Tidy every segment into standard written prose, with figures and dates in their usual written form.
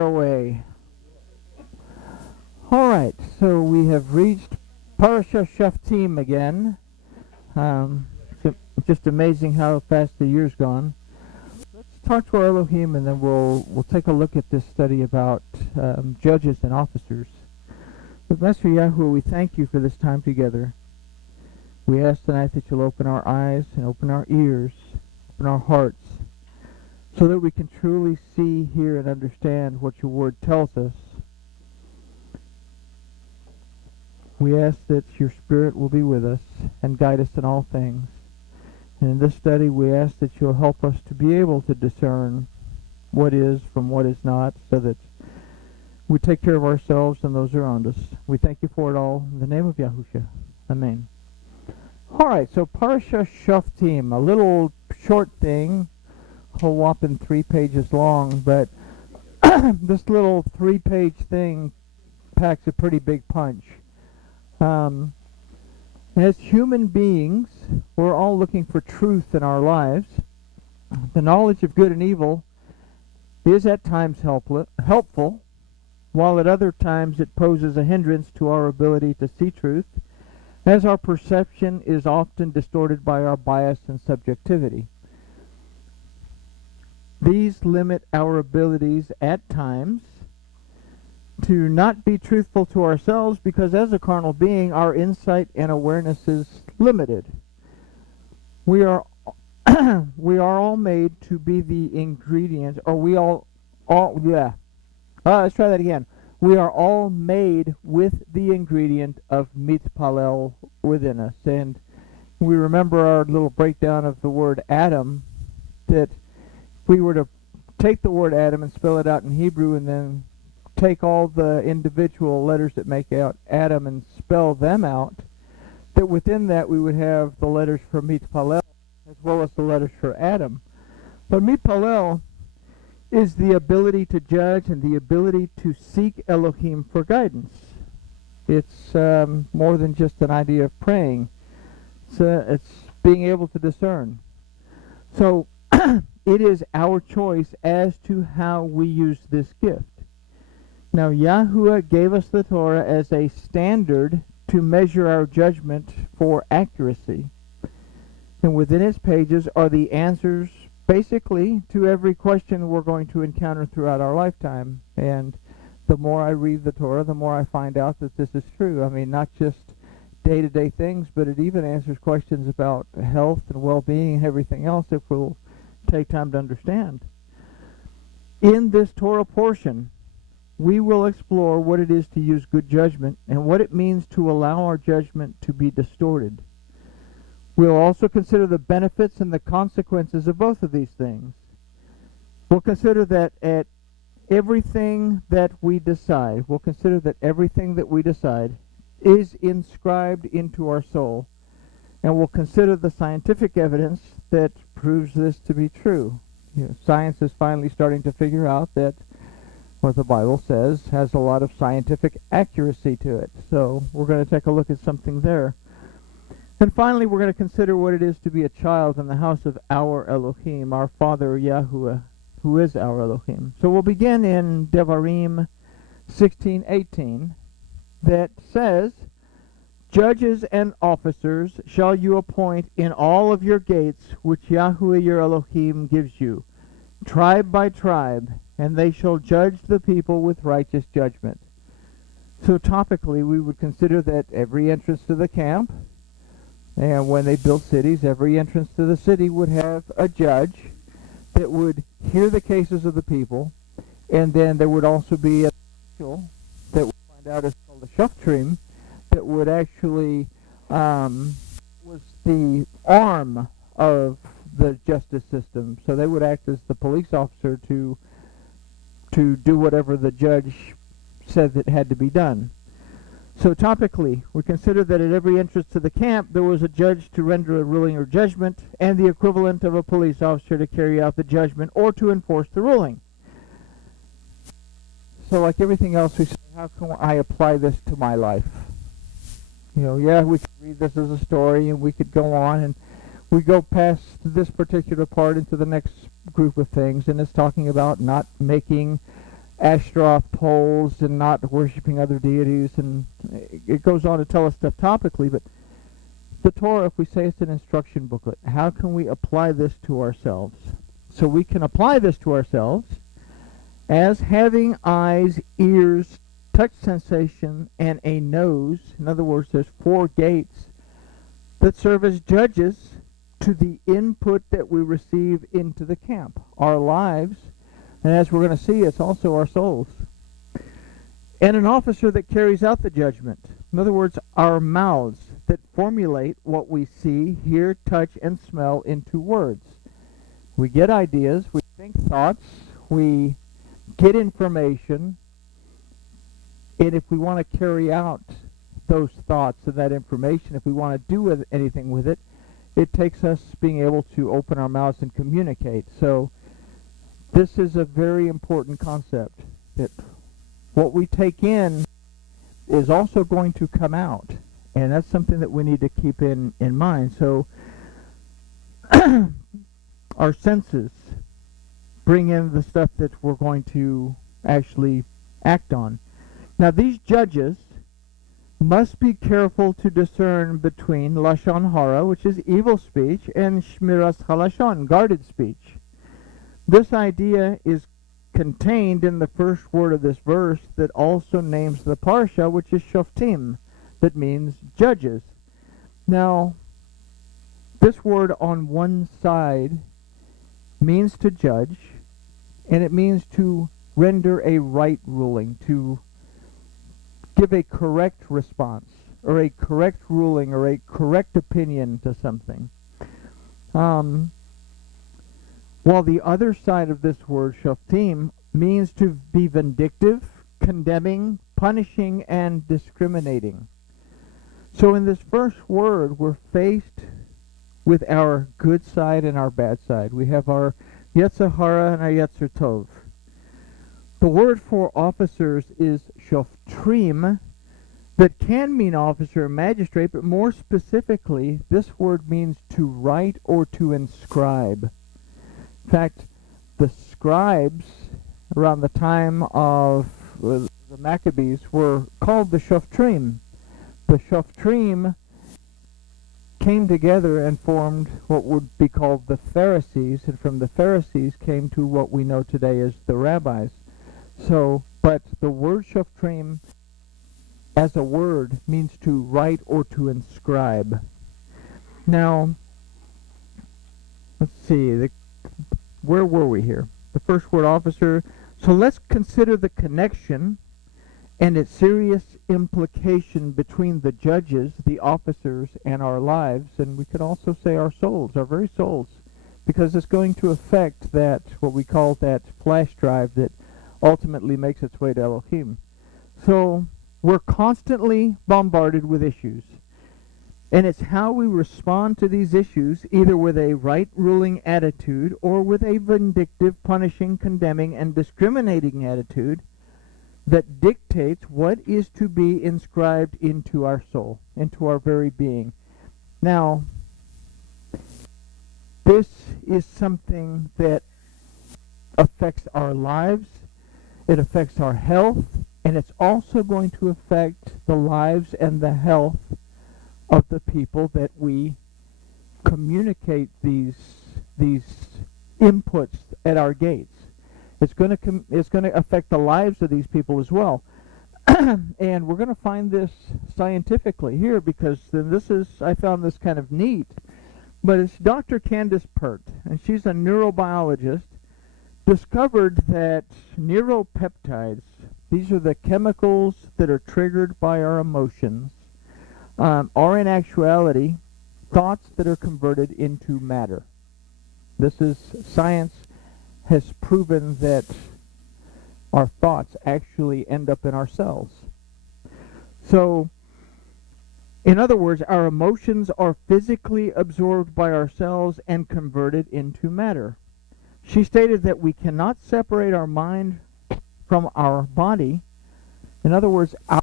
Away. All right, so we have reached Parsha Shoftim again. It's just amazing how fast the year's gone. Let's talk to our Elohim, and then we'll take a look at this study about judges and officers. But Master Yahuwah, we thank you for this time together. We ask tonight that you'll open our eyes and open our ears, open our hearts, so that we can truly see, hear, and understand what your word tells us. We ask that your Spirit will be with us and guide us in all things. And in this study, we ask that you'll help us to be able to discern what is from what is not, so that we take care of ourselves and those around us. We thank you for it all. In the name of Yahushua. Amen. All right, so Parsha Shoftim, a little short thing, a whopping 3 pages long, but this little 3-page thing packs a pretty big punch. As human beings, we're all looking for truth in our lives. The knowledge of good and evil is at times helpful, while at other times it poses a hindrance to our ability to see truth, as our perception is often distorted by our bias and subjectivity. These limit our abilities at times to not be truthful to ourselves, because as a carnal being, our insight and awareness is limited. We are all made to be the ingredient, or let's try that again. We are all made with the ingredient of mitpalel within us. And we remember our little breakdown of the word Adam, that if we were to take the word Adam and spell it out in Hebrew, and then take all the individual letters that make out Adam and spell them out, that within that we would have the letters for mitpalel as well as the letters for Adam. But mitpalel is the ability to judge and the ability to seek Elohim for guidance. It's more than just an idea of praying. It's being able to discern. So it is our choice as to how we use this gift. Now, Yahuwah gave us the Torah as a standard to measure our judgment for accuracy. And within its pages are the answers, basically, to every question we're going to encounter throughout our lifetime. And the more I read the Torah, the more I find out that this is true. I mean, not just day-to-day things, but it even answers questions about health and well-being and everything else if we'll take time to understand. In this Torah portion, we will explore what it is to use good judgment and what it means to allow our judgment to be distorted. We'll also consider the benefits and the consequences of both of these things. We'll consider that everything that we decide is inscribed into our soul. And we'll consider the scientific evidence that proves this to be true. Science is finally starting to figure out that what the Bible says has a lot of scientific accuracy to it. So we're going to take a look at something there. And finally, we're going to consider what it is to be a child in the house of our Elohim, our Father Yahuwah, who is our Elohim. So we'll begin in Devarim 16:18, that says, "Judges and officers shall you appoint in all of your gates, which Yahuwah your Elohim gives you, tribe by tribe, and they shall judge the people with righteous judgment." So topically, we would consider that every entrance to the camp, and when they built cities, every entrance to the city would have a judge that would hear the cases of the people, and then there would also be a official that we find out is called a Shoftim, that would actually was the arm of the justice system. So they would act as the police officer to do whatever the judge said that had to be done. So topically, we consider that at every entrance to the camp there was a judge to render a ruling or judgment, and the equivalent of a police officer to carry out the judgment or to enforce the ruling. So like everything else, we say, how can I apply this to my life? We could read this as a story, and we could go on, and we go past this particular part into the next group of things, and it's talking about not making Ashtaroth poles and not worshiping other deities, and it goes on to tell us stuff topically, but the Torah, if we say it's an instruction booklet, how can we apply this to ourselves? So we can apply this to ourselves as having eyes, ears, touch sensation, and a nose. In other words, there's 4 gates that serve as judges to the input that we receive into the camp, our lives, and as we're going to see, it's also our souls. And an officer that carries out the judgment. In other words, our mouths that formulate what we see, hear, touch, and smell into words. We get ideas, we think thoughts, we get information, and if we want to carry out those thoughts and that information, if we want to do anything with it, it takes us being able to open our mouths and communicate. So this is a very important concept, that what we take in is also going to come out, and that's something that we need to keep in mind. So our senses bring in the stuff that we're going to actually act on. Now these judges must be careful to discern between Lashon Hara, which is evil speech, and Shmiras Halashon, guarded speech. This idea is contained in the first word of this verse that also names the Parsha, which is Shoftim, that means judges. Now, this word on one side means to judge, and it means to render a right ruling, to give a correct response, or a correct ruling, or a correct opinion to something. While the other side of this word, Shoftim, means to be vindictive, condemning, punishing, and discriminating. So in this first word, we're faced with our good side and our bad side. We have our Yetzer Hara and our Yetzer Tov. The word for officers is Shoftrim, that can mean officer or magistrate, but more specifically, this word means to write or to inscribe. In fact, the scribes around the time of the Maccabees were called the Shoftrim. The Shoftrim came together and formed what would be called the Pharisees, and from the Pharisees came to what we know today as the rabbis. So, but the word Shoftrim as a word means to write or to inscribe. Now, let's see, where were we here? The first word, officer. So let's consider the connection and its serious implication between the judges, the officers, and our lives, and we could also say our souls, our very souls, because it's going to affect that, what we call that flash drive that ultimately makes its way to Elohim. So we're constantly bombarded with issues, and it's how we respond to these issues, either with a right ruling attitude or with a vindictive, punishing, condemning, and discriminating attitude, that dictates what is to be inscribed into our soul, into our very being. Now, this is something that affects our lives, it affects our health, and it's also going to affect the lives and the health of the people that we communicate these inputs at our gates. It's going to affect the lives of these people as well. And we're going to find this scientifically here, because I found this kind of neat, but it's Dr. Candace Pert, and she's a neurobiologist, discovered that neuropeptides, these are the chemicals that are triggered by our emotions, are in actuality thoughts that are converted into matter. This is science has proven that our thoughts actually end up in our cells. So, in other words, our emotions are physically absorbed by our cells and converted into matter. She stated that we cannot separate our mind from our body. In other words, our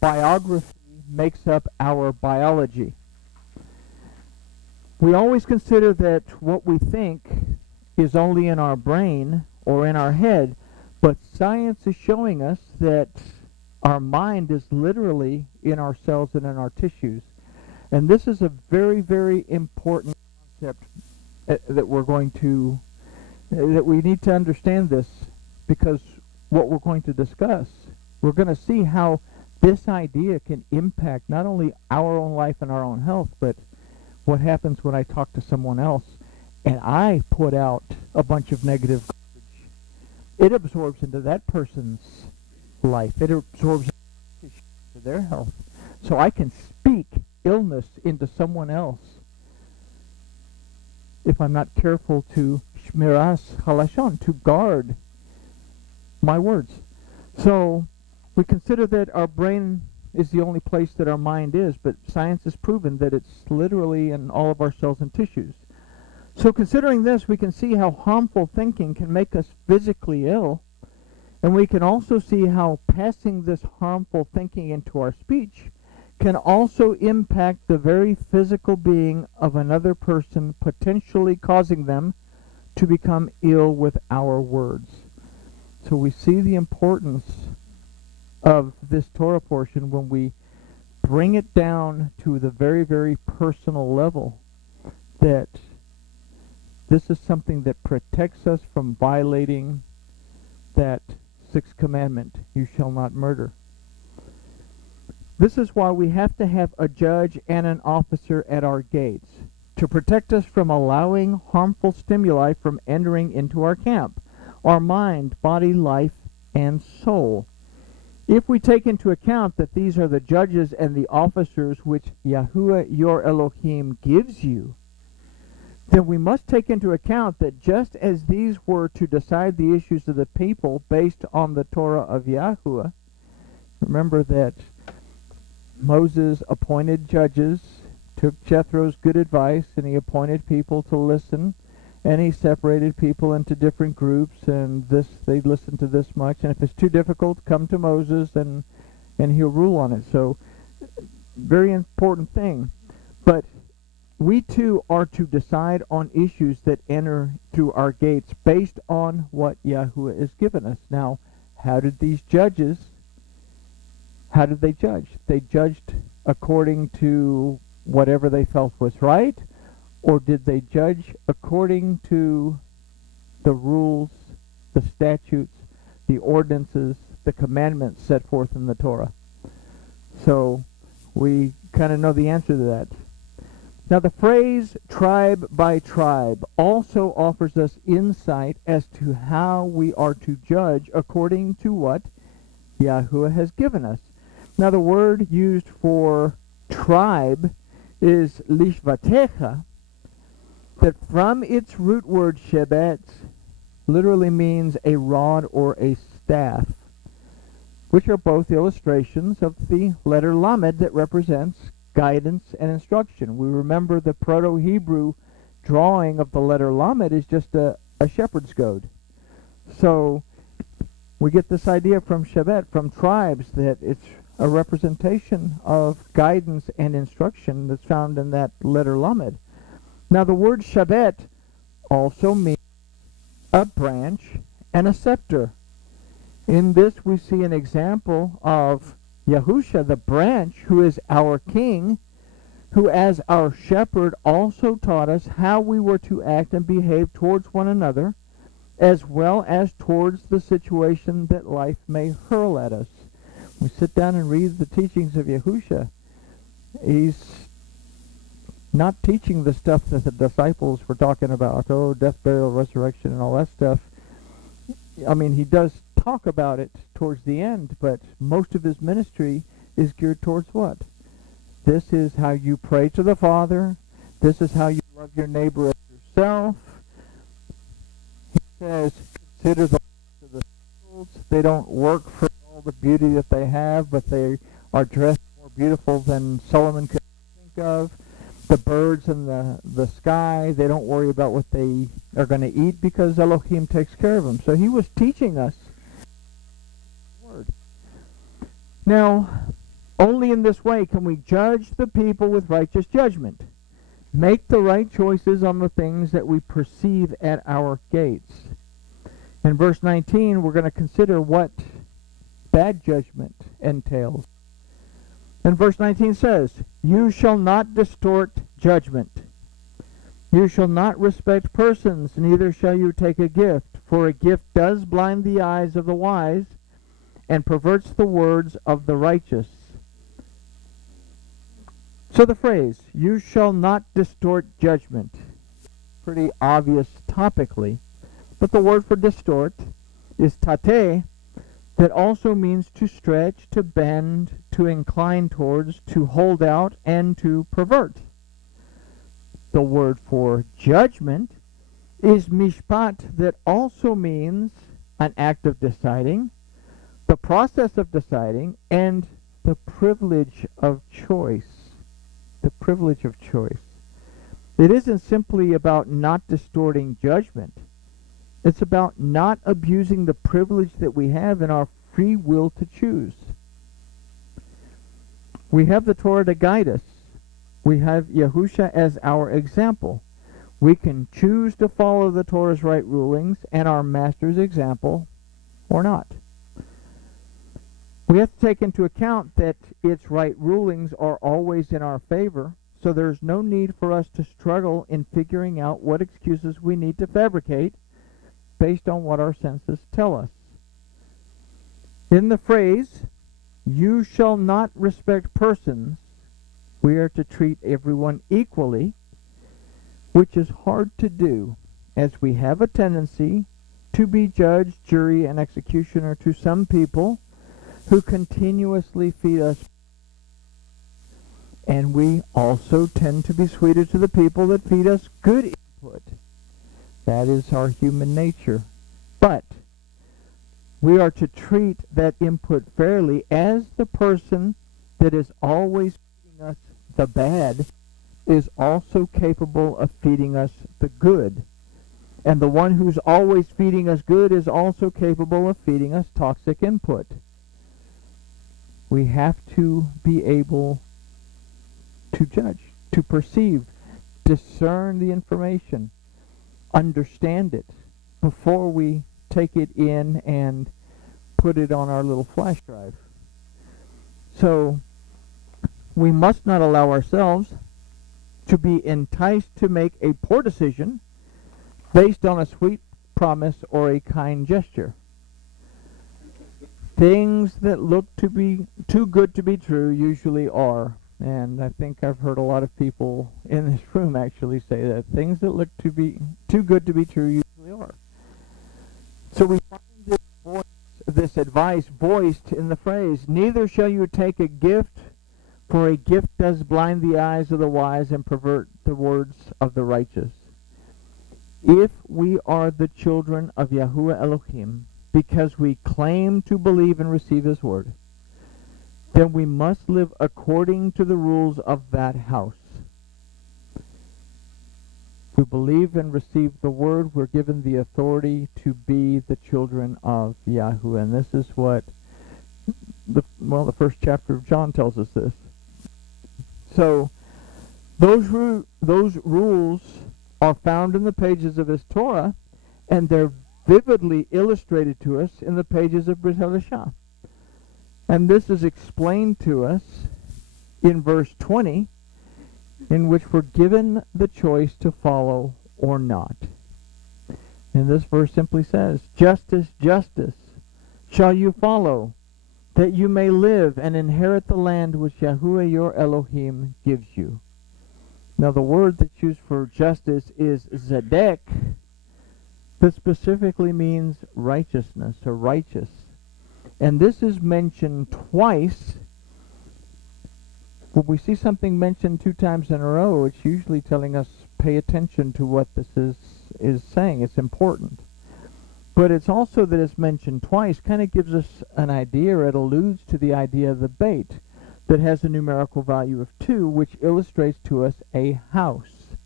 biography makes up our biology. We always consider that what we think is only in our brain or in our head, But science is showing us that our mind is literally in our cells and in our tissues. And this is a very, very important concept that we need to understand this, because what we're going to discuss, we're going to see how this idea can impact not only our own life and our own health, but what happens when I talk to someone else and I put out a bunch of negative garbage. It absorbs into that person's life. It absorbs into their health. So I can speak illness into someone else if I'm not careful to shmiras halashon, to guard my words. So we consider that our brain is the only place that our mind is, but science has proven that it's literally in all of our cells and tissues. So considering this, we can see how harmful thinking can make us physically ill, and we can also see how passing this harmful thinking into our speech can also impact the very physical being of another person, potentially causing them to become ill with our words. So we see the importance of this Torah portion when we bring it down to the very, very personal level, that this is something that protects us from violating that sixth commandment, you shall not murder. This is why we have to have a judge and an officer at our gates to protect us from allowing harmful stimuli from entering into our camp, our mind, body, life, and soul. If we take into account that these are the judges and the officers which Yahuwah your Elohim gives you, then we must take into account that just as these were to decide the issues of the people based on the Torah of Yahuwah, remember that Moses appointed judges, took Jethro's good advice, and he appointed people to listen, and he separated people into different groups, and they listen to this much, and if it's too difficult, come to Moses, and he'll rule on it. So, very important thing. But we too are to decide on issues that enter through our gates based on what Yahuwah has given us. Now, how did these judges, how did they judge? They judged according to whatever they felt was right, or did they judge according to the rules, the statutes, the ordinances, the commandments set forth in the Torah? So we kind of know the answer to that. Now the phrase tribe by tribe also offers us insight as to how we are to judge according to what Yahuwah has given us. Now the word used for tribe is lishvatecha, that from its root word Shabbat literally means a rod or a staff, which are both illustrations of the letter Lamed that represents guidance and instruction. We remember the Proto-Hebrew drawing of the letter Lamed is just a shepherd's goad. So we get this idea from Shabbat, from tribes, that it's a representation of guidance and instruction that's found in that letter Lamed. Now the word Shabbat also means a branch and a scepter. In this we see an example of Yahusha, the branch, who is our king, who as our shepherd also taught us how we were to act and behave towards one another, as well as towards the situation that life may hurl at us. We sit down and read the teachings of Yahusha. He's not teaching the stuff that the disciples were talking about, death, burial, resurrection, and all that stuff. I mean, he does talk about it towards the end, but most of his ministry is geared towards what? This is how you pray to the Father. This is how you love your neighbor as yourself. He says, consider the works of the fields. They don't work for all the beauty that they have, but they are dressed more beautiful than Solomon could think of. The birds in the sky, they don't worry about what they are going to eat because Elohim takes care of them. So he was teaching us the word. Now, only in this way can we judge the people with righteous judgment, make the right choices on the things that we perceive at our gates. In verse 19, we're going to consider what bad judgment entails. And verse 19 says, "You shall not distort judgment. You shall not respect persons, neither shall you take a gift, for a gift does blind the eyes of the wise and perverts the words of the righteous." So the phrase, "you shall not distort judgment," pretty obvious topically, but the word for distort is tate, that also means to stretch, to bend, to incline towards, to hold out, and to pervert. The word for judgment is mishpat, that also means an act of deciding, the process of deciding, and the privilege of choice. The privilege of choice. It isn't simply about not distorting judgment. It's about not abusing the privilege that we have in our free will to choose. We have the Torah to guide us. We have Yahusha as our example. We can choose to follow the Torah's right rulings and our Master's example, or not. We have to take into account that its right rulings are always in our favor, so there's no need for us to struggle in figuring out what excuses we need to fabricate based on what our senses tell us. In the phrase, "you shall not respect persons," we are to treat everyone equally, which is hard to do, as we have a tendency to be judge, jury, and executioner to some people who continuously feed us. And we also tend to be sweeter to the people that feed us good input. That is our human nature. But we are to treat that input fairly, as the person that is always feeding us the bad is also capable of feeding us the good. And the one who's always feeding us good is also capable of feeding us toxic input. We have to be able to judge, to perceive, discern the information, understand it before we take it in and put it on our little flash drive. So we must not allow ourselves to be enticed to make a poor decision based on a sweet promise or a kind gesture. Things that look to be too good to be true usually are. And I think I've heard a lot of people in this room actually say that things that look to be too good to be true usually are. So we find this advice voiced in the phrase, "Neither shall you take a gift, for a gift does blind the eyes of the wise and pervert the words of the righteous." If we are the children of Yahuwah Elohim because we claim to believe and receive His word, then we must live according to the rules of that house. We believe and receive the word. We're given the authority to be the children of Yahuwah. And this is what the first chapter of John tells us this. So those rules are found in the pages of His Torah, and they're vividly illustrated to us in the pages of Brit Hadashah. And this is explained to us in verse 20, in which we're given the choice to follow or not. And this verse simply says, "Justice, justice shall you follow, that you may live and inherit the land which Yahuwah your Elohim gives you." Now the word that's used for justice is zedek, that specifically means righteousness or righteous. And this is mentioned twice. When we see something mentioned 2 times in a row, it's usually telling us pay attention to what this is saying. It's important. But it's also that it's mentioned twice kind of gives us an idea, or it alludes to the idea of the bait that has a numerical value of 2, which illustrates to us a house.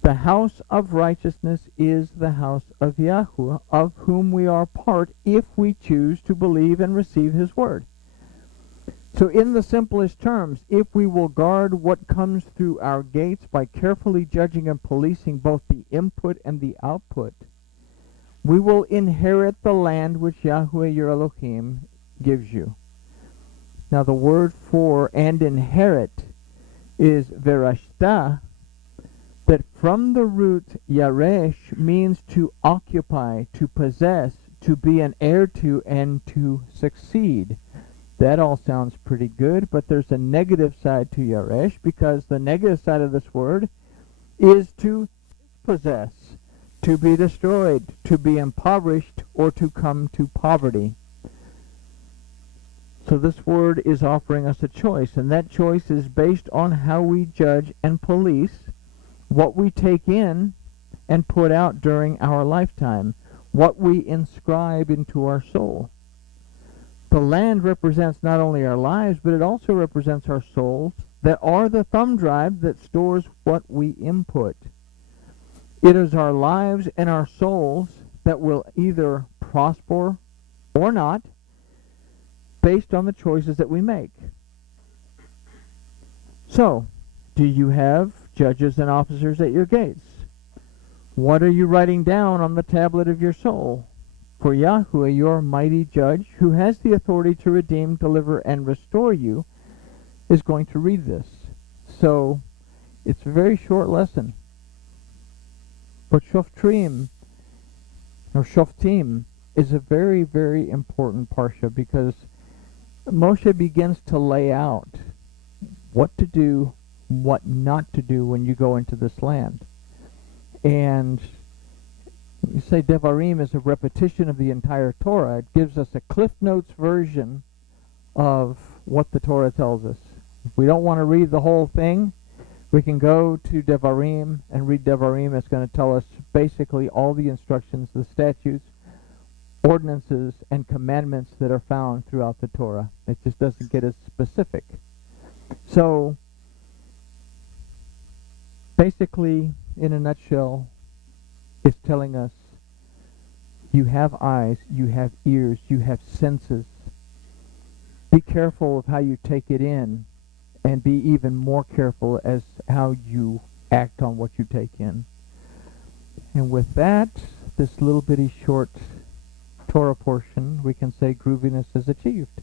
The house of righteousness is the house of Yahuwah, of whom we are part if we choose to believe and receive His word. So in the simplest terms, if we will guard what comes through our gates by carefully judging and policing both the input and the output, We will inherit the land which Yahweh your Elohim gives you. Now the word for and inherit is verashta, that from the root yaresh means to occupy, to possess, to be an heir to, and to succeed. That all sounds pretty good, but there's a negative side to yaresh, because the negative side of this word is to possess, to be destroyed, to be impoverished, or to come to poverty. So this word is offering us a choice, and that choice is based on how we judge and police what we take in and put out during our lifetime, what we inscribe into our soul. The land represents not only our lives, but it also represents our souls that are the thumb drive that stores what we input. It is our lives and our souls that will either prosper or not based on the choices that we make. So, do you have judges and officers at your gates? What are you writing down on the tablet of your soul? For Yahweh, your mighty judge, who has the authority to redeem, deliver, and restore you, is going to read this. So, it's a very short lesson. But Shoftim, or Shoftim, is a very, very important Parsha, because Moshe begins to lay out what to do, what not to do when you go into this land. And you say Devarim is a repetition of the entire Torah. It gives us a Cliff Notes version of what the Torah tells us. If we don't want to read the whole thing, we can go to Devarim and read Devarim. It's going to tell us basically all the instructions, the statutes, ordinances, and commandments that are found throughout the Torah. It just doesn't get as specific. So, basically, in a nutshell, it's telling us you have eyes, you have ears, you have senses. Be careful of how you take it in, and be even more careful as how you act on what you take in. And with that, this little bitty short Torah portion, we can say grooviness is achieved.